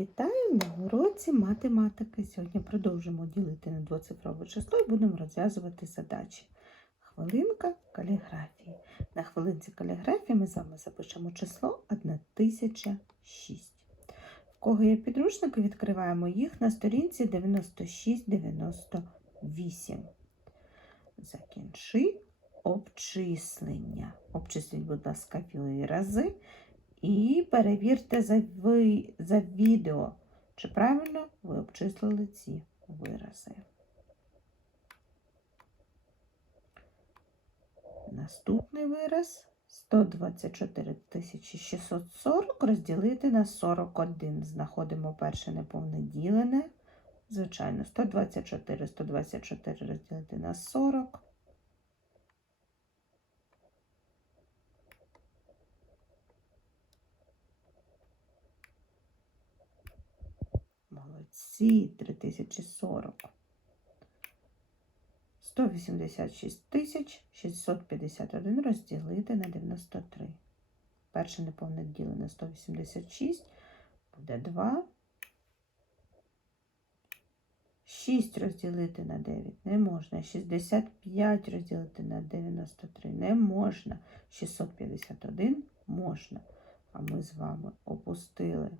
Вітаю на уроці математики. Сьогодні продовжимо ділити на двоцифрове число і будемо розв'язувати задачі. Хвилинка каліграфії. На хвилинці каліграфії ми з вами запишемо число 1006. В кого є підручники, відкриваємо їх на сторінці 96-98. Закінчи обчислення. Обчисліть, будь ласка, вирази. І перевірте за, ви, за відео, чи правильно ви обчислили ці вирази. Наступний вираз 124 640 розділити на 41. Знаходимо перше неповне ділене. Звичайно, 124, 124 розділити на 40. Молодці, 3040. 186 тисяч 651 розділити на 93. Перше неповне ділене 186 буде 2. 6 розділити на 9 не можна. 65 розділити на 93 не можна. 651 можна. А ми з вами опустили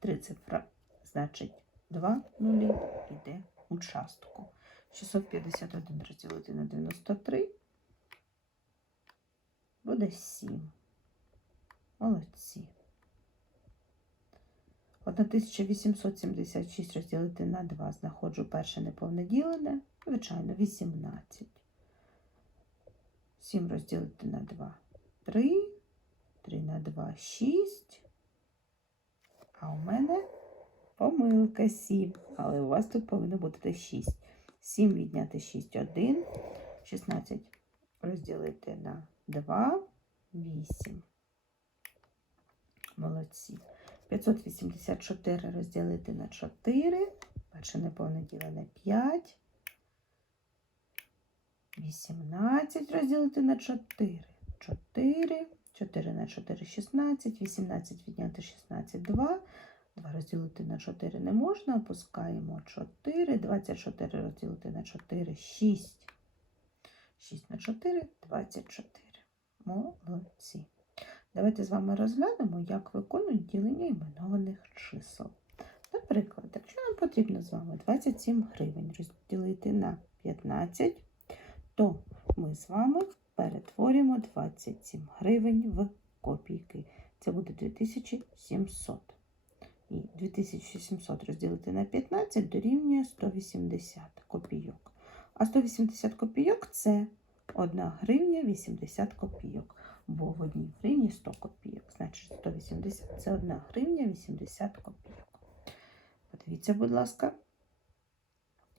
три цифра, значить 2 нулі йде у частку. 651 розділити на 93 буде 7. Молодці. 1876 розділити на 2. Знаходжу перше неповне ділене, звичайно, 18. 7 розділити на 2 3. 3 на 2 6. А у мене помилка 7, але у вас тут повинно бути 6. 7 відняти 6 1. 16 розділити на 2 8. Молодці. 584 розділити на 4. Перше неповне ділене 5. 18 розділити на 4. 4. 4 на 4 16. 18 відняти 16 2. 2 розділити на 4 не можна. Опускаємо 4. 24 розділити на 4 6. 6 на 4 24. Молодці. Давайте з вами розглянемо, як виконують ділення іменованих чисел. Наприклад, якщо нам потрібно з вами 27 гривень розділити на 15, то ми з вами перетворюємо 27 гривень в копійки. Це буде 2700. І 2700 розділити на 15 дорівнює 180 копійок. А 180 копійок це 1 гривня 80 копійок. Бо в одній гривні 100 копійок. Значить, 180 це 1 гривня 80 копійок. Подивіться, будь ласка,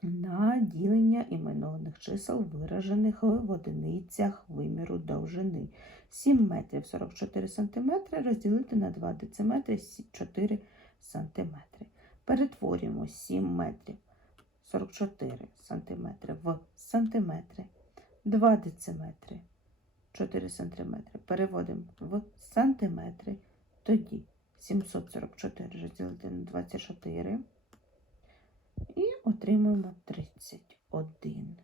на ділення іменованих чисел, виражених в одиницях виміру довжини. 7 метрів 44 сантиметри розділити на 2 дециметри 4 сантиметри. Перетворюємо 7 метрів 44 сантиметри в сантиметри, 2 дециметри 4 сантиметри. Переводимо в сантиметри. Тоді 744 розділити на 24 і отримуємо 31.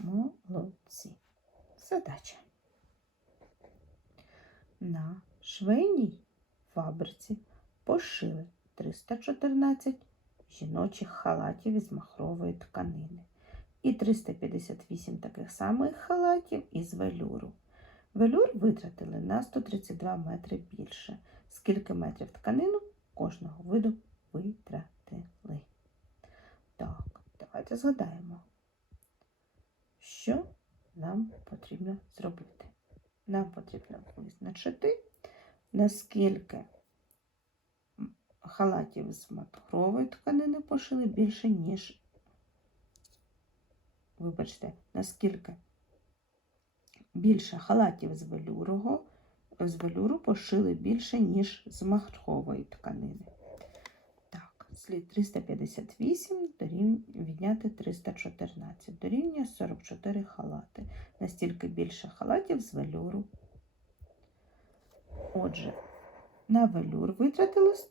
Молодці. Задача. На швейній фабриці пошили 314 жіночих халатів із махрової тканини і 358 таких самих халатів із велюру. Велюр витратили на 132 метри більше. Скільки метрів тканину кожного виду витратили? Так, давайте згадаємо, що нам потрібно зробити. Нам потрібно визначити, наскільки халатів з махрової тканини пошили більше, ніж вибачте, наскільки більше халатів з велюрого, з велюру пошили більше, ніж з махрової тканини. Слід 358 відняти 314. Дорівнює 44 халати. Настільки більше халатів з велюру. Отже, на велюр витратили с-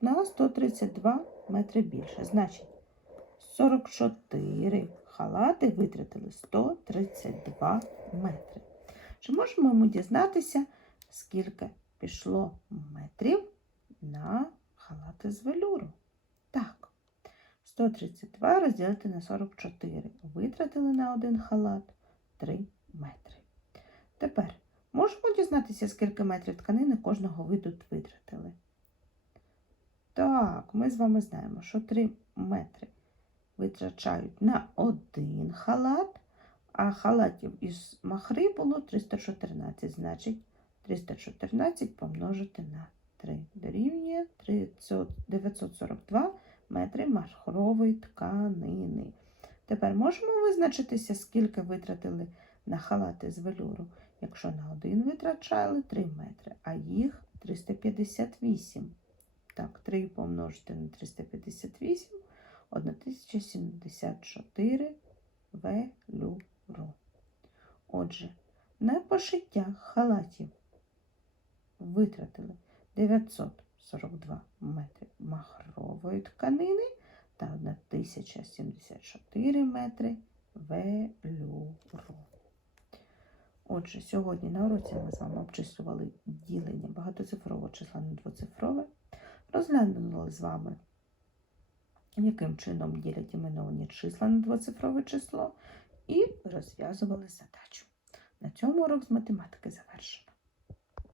на 132 метри більше. Значить, 44 халати витратили 132 метри. Чи можемо ми дізнатися, скільки пішло метрів на халати з велюру? Так. 132 розділити на 44. Витратили на один халат 3 метри. Тепер можемо дізнатися, скільки метрів тканини кожного виду витратили? Так, ми з вами знаємо, що 3 метри витрачають на один халат, а халатів із махри було 314. Значить, 314 помножити на 3 дорівнює 942 метри махрової тканини. Тепер можемо визначитися, скільки витратили на халати з велюру, якщо на один витрачали 3 метри, а їх 358. Так, 3 помножити на 358 1074 велюру. Отже, на пошиття халатів витратили 942 метри махрової тканини та 1074 метри велюру. Отже, сьогодні на уроці ми з вами обчислювали ділення багатоцифрового числа на двоцифрове, розглянули з вами, яким чином ділять іменовані числа на двоцифрове число, і розв'язували задачу. На цьому урок з математики завершено.